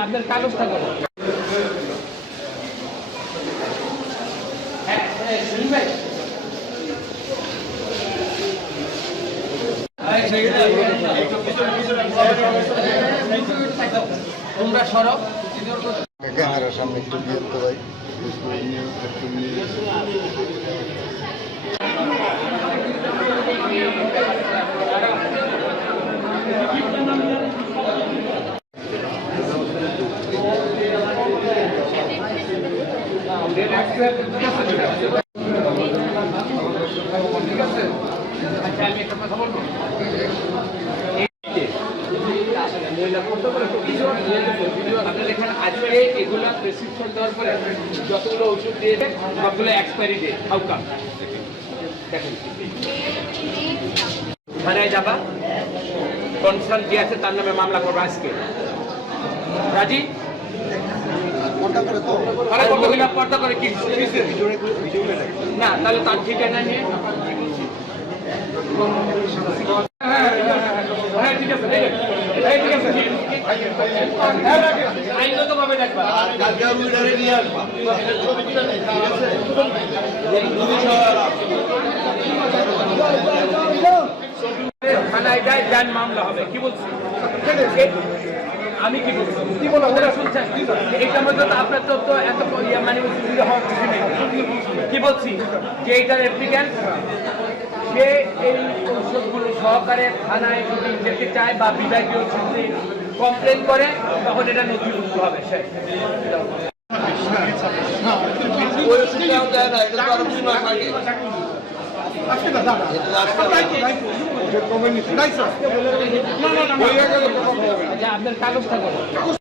আপনার কাগজ থাকবে তোমরা সরব ক্যামেরার সামনে একটু দিয়ে তো ভাই আচ্ছা আমি একটা কথা বলবো আপনার এখানে আজকে এগুলো প্রেসক্রিপশন দেওয়ার পরে যতগুলো ওষুধ দিয়েছে সবগুলো এক্সপায়ারি ডেট আউটকাম দেখুন থানায় যাবা কনসার্ন যে আছে তার নামে মামলা করবো আজকে রাজি পর্দা করে কি না তাহলে তার ঠিকানা নিয়ে হ্যাঁ ঠিক আছে ঠিক আছে আইনগত ভাবে দেখবা থানায় যায় যান মামলা হবে কি বলছি আমি কি বলছি ওরা শুনছেন এইটার মধ্যে তো আপনার তো এত মানে হওয়ার কিছু নেই কি বলছি যে এইটার অ্যাপ্লিক্যান্ট সে এই ঔষধগুলো সহকারে থানায় যদি যেতে চায় বা বিভাগীয় সূত্রে কমপ্লেন করে তখন এটা নথিভুক্ত হবে সে আপনার কাগজ থাকবে